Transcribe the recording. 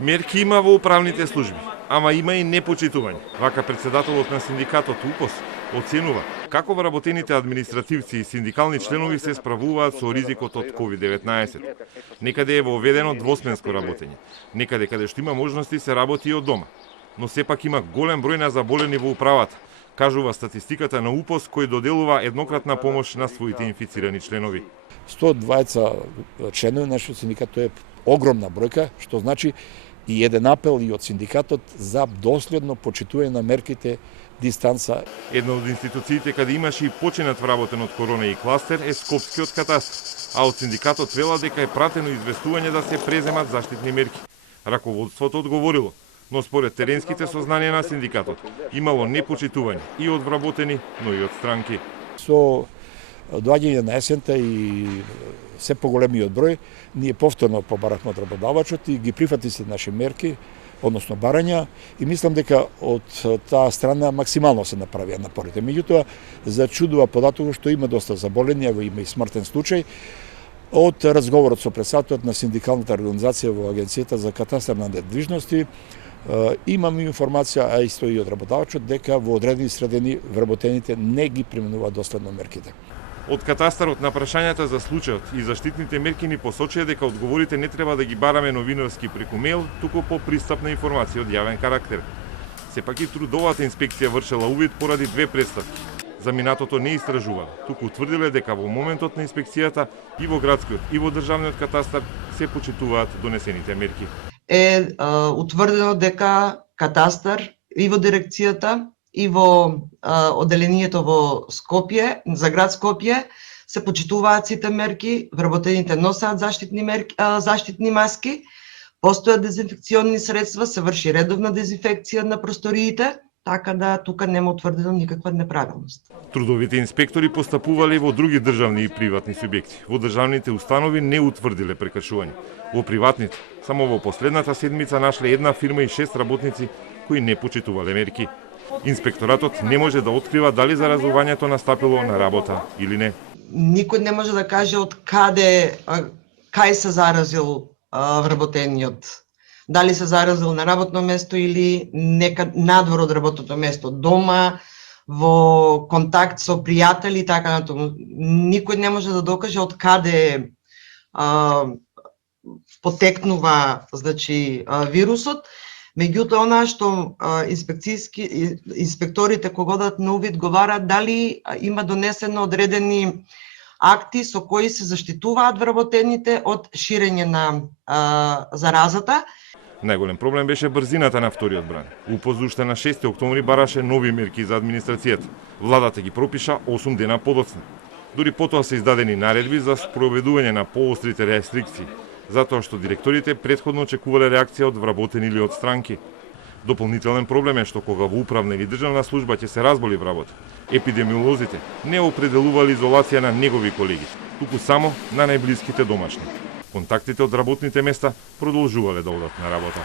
Мерки има во управните служби, ама има и непочитување. Вака председателот на синдикатот УПОС оценува како вработените административци и синдикални членови се справуваат со ризикот од COVID-19. Некаде е воведено двосменско работење, некаде каде што има можности се работи и од дома. Но сепак има голем број на заболени во управата, кажува статистиката на УПОС кој доделува еднократна помош на своите инфицирани членови. 120 членови на нашиот синдикат, тоа е огромна бројка, што значи и еден апел и од синдикатот за доследно почитување на мерките дистанца. Една од институциите каде имаше и починат вработен од корона и кластер е Скопскиот катастар, а од синдикатот вела дека е пратено известување да се преземат заштитни мерки. Раководството одговорило, но според теренските сознанија на синдикатот имало непочитување и од вработени, но и од странки. Со доаѓање на есента и се поголемиот број, ние повторно побарахме од работодавачот и ги прифати се наши мерки, односно барања, и мислам дека од таа страна максимално се направија напорите. Меѓутоа, зачудува податокот што има доста заболени, има и смртен случај. Од разговорот со председателот на синдикалната организација во Агенцијата за катастар на недвижности, имам информација, а исто и од работодавачот, дека во одредени средини вработените не ги применуваат доследно мерките. Од катастарот на прашањата за случајот и заштитните мерки ни посочија дека одговорите не треба да ги бараме новинарски преку мејл, туку по пристапна информација од јавен карактер. Сепак и трудовата инспекција вршела увид поради две представки. За минатото не истражувале, туку утврдиле дека во моментот на инспекцијата и во градскиот и во државниот катастар се почитуваат донесените мерки. Утврдено дека катастар и во дирекцијата и во одделението во Скопје, за град Скопје, се почитуваат сите мерки, вработените носеат заштитни маски, постојат дезинфекциони средства, се врши редовна дезинфекција на просториите, така да тука нема утврдено никаква неправилност. Трудовите инспектори постапувале во други државни и приватни субјекти. Во државните установи не утврдиле прекршување. Во приватните, само во последната седмица нашле една фирма и 6 работници кои не почитувале мерки. Инспекторатот не може да открива дали заразувањето настапило на работа или не. Никој не може да каже од кај се заразил вработениот. Дали се заразил на работно место или надвор од работното место, дома, во контакт со пријатели и така натаму. Никој не може да докаже од каде потекнува, вирусот. Меѓутоа, она што инспекторите кога одат на увид говарат дали има донесено одредени акти со кои се заштитуваат вработените од ширење на заразата. Најголем проблем беше брзината на вториот бран. УПОС уште на 6 октомври бараше нови мерки за администрацијата. Владата ги пропиша 8 дена подоцна. Дури потоа се издадени наредби за спроведување на поострите рестрикции, затоа што директорите претходно очекувале реакција од вработени или од странки. Дополнителен проблем е што кога во управна или државна служба ќе се разболи вработ, епидемиолозите не определувале изолација на негови колеги, туку само на најблиските домашни. Контактите од работните места продолжувале да одат на работа.